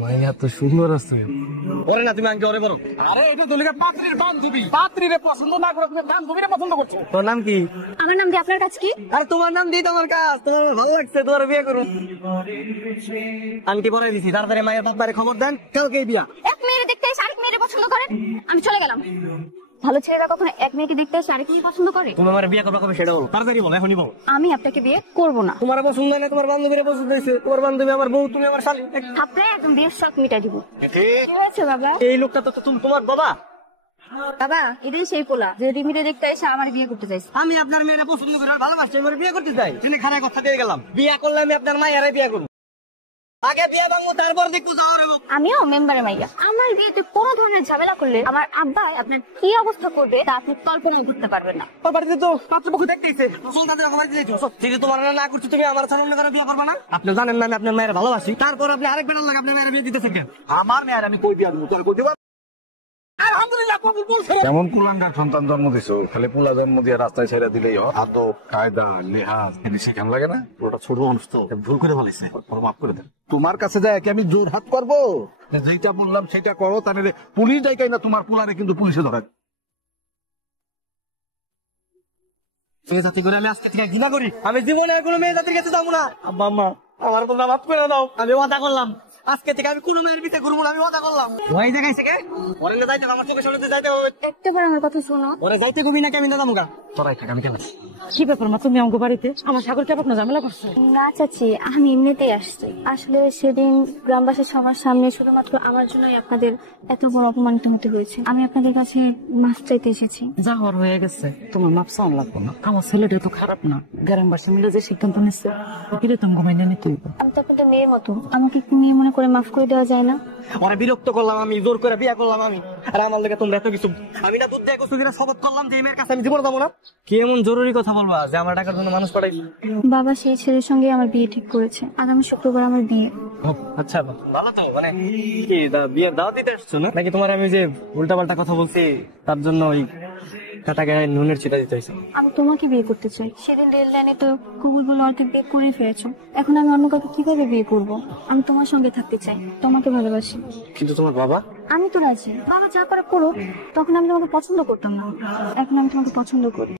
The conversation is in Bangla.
মাইয়া তো সুন্দর আছে। ওরে না তুমি আগে ওরে বলো। আরে এটা তো লেখা পাত্রীর বান্ধবী, পাত্রীরে পছন্দ না করে তুমি বান্ধবীরে পছন্দ করছো। তোর নাম কি? আমার নাম দিয়ে আপনার কাজ কি? আরে তোমার নাম দিই তোমার কাজ, তোমার ভালো লাগছে তোমার বিয়ে করুন। আমি কি বলে দিছি তাড়াতাড়ি মায়ের বাপরে খবর দেন, কালকেই বিয়া। এক মেয়েরে দেখতে এসে আরেক মেয়েরে পছন্দ করেন? আমি চলে গেলাম। ভালো ছেলেরা কখনো এক মেয়েকে দেখতে এসে আরেক মেয়ে পছন্দ করে? তুমি আমার বিয়ে করবে কবে সেটা বলো, তাড়াতাড়ি বলো, এখনই বলো। আমি আপনাকে বিয়ে করব না। তোমার পছন্দ না, তোমার বান্ধবীরা পছন্দ হয়েছে। তোমার বান্ধবী আমার বউ, তুমি আমার শালী। আপনার একদম বিয়ের শখ মিটাই দিব। কি হয়েছে বাবা? এই লোকটা তো তোমার বাবা। বাবা এটাই সেই পোলা যে রিমিরে দেখতে এসে আমার বিয়ে করতে চাইছে। আমি আপনার মেয়েরা পছন্দ করে আর ভালোবাসি, এবার বিয়ে করতে চাই। তিনি খারাপ কথা দিয়ে গেলাম, বিয়ে করলে আমি আপনার মায়েরাই বিয়ে করবো। আগে বিয়ে ভাঙবো, তারপর দেখবো যাওয়ার। আমিও মেম্বারে মাইয়া। আমার বিয়েতে কোনো ধরনের ঝামেলা করলে আমার আব্বা আপনার কি অবস্থা করবে তা আপনি কল্পনাও করতে পারবেন না। তোর বাড়িতে তো পাত্রপক্ষ দেখতেইছে, তাদের বাড়িতে যাইছো। যদি তোমার না করছো, তুমি আমার সামনে করে বিয়ে করবে না? আপনি জানেন না আমি আপনার মেয়ের ভালোবাসি, তারপর আপনি আরেক বেটার লাগে আপনার মেয়ের বিয়ে দিতেছেন কেন? আমার মেয়ের আমি কই বিয়া দেবো, তোর কই দেবো? আলহামদুলিল্লাহ কবুল বলছে। কেমন কুলাঙ্গার সন্তান জন্ম দিছো, খালি পোলা জন্ম দিয়ে রাস্তায় ছেড়ে দিলেই হয়। আদব কায়দা লিহাজ এটি শিখান লাগে না? ওটা ছোট মানুষ তো, ভুল করে বলেছে, মাফ করে দেন। তোমার কাছে যায় কি আমি জোর হাত করবো? যেটা বললাম সেটা করো, তাহলে পুলিশ ডাইকাই না তোমার পোলারে কিন্তু পুলিশে ধরে। মেয়ে জাতি করে আমি আজকে থেকে ঘৃণা করি। আমি জীবনে আর কোনো মেয়ে জাতির কাছে যাবো না। আব্বা আম্মা আমার তোমরা মাফ করে দাও। আমি ওয়াদা করলাম আজকে থেকে আমি কোনো মেয়ের পিছে ঘুরবো না, আমি ওয়াদা করলাম। ওই জায়গায় থেকে ওরে যাইতে হবে, আমার চোখে শুনতে যাইতে হবে। একটাবার আমার কথা শোনো। ওরে যাইতে কবি নাকি আমি দাদা মুগা তোরাই থাক, আমি কেন? কি ব্যাপার মা, তুমি আমাকে বাড়িতে আমার সাগরকে আপনার ঝামেলা করছো? না চাচি, আমি এমনিতেই আসছি। আসলে সেদিন গ্রামবাসীর সবার সামনে শুধুমাত্র আমার জন্যই আপনাদের এত বড় অপমানিত হতে হয়েছে। আমি আপনাদের কাছে মাফ চাইতে এসেছি। যা হওয়ার হয়ে গেছে, তোমার মাপ চাওয়া লাগবে না। আমার ছেলেটা তো খারাপ না, গ্রামবাসী মিলে যে সিদ্ধান্ত নিচ্ছে কিরকম ঘুমাই নিতে হইব। আমি তো আপনাদের মেয়ের মতো, আমাকে একটু মেয়ে মনে করে মাফ করে দেওয়া যায় না? ওরে বিরক্ত করলাম আমি, জোর করে বিয়ে করলাম আমি, আর আমার লেগে তোমরা এত কিছু। আমি না দুধ দিয়ে কষ্ট করে শপথ করলাম যে এই মেয়ের কাছে আমি জীবনে যাবো না। কি এমন জরুরি কথা বলবা যে আমার টাকার জন্য মানুষ পাঠাই? বাবা সেই ছেলের সঙ্গে আমার বিয়ে ঠিক করেছে। আগামী শুক্রবার আমার বিয়ে। আচ্ছা ভালো তো, মানে কি বিয়ের দাওয়াত দিতে আসছো না নাকি? তোমার আমি যে উল্টাপাল্টা কথা বলছি তার জন্য ওই টাকা নুনের ছিটা দিতে হয়েছে? আমি তোমাকে বিয়ে করতে চাই। সেদিন রেল লাইনে তো কবুল বলে অর্ধেক বিয়ে করে ফেলেছো। এখন আমি অন্য কাউকে কিভাবে বিয়ে করব? আমি তোমার সঙ্গে থাকতে চাই, তোমাকে ভালোবাসি। কিন্তু তোমার বাবা? আমি তো রাজি, বাবা যা করে করুক। তখন আমি তোমাকে পছন্দ করতাম না, এখন আমি তোমাকে পছন্দ করি।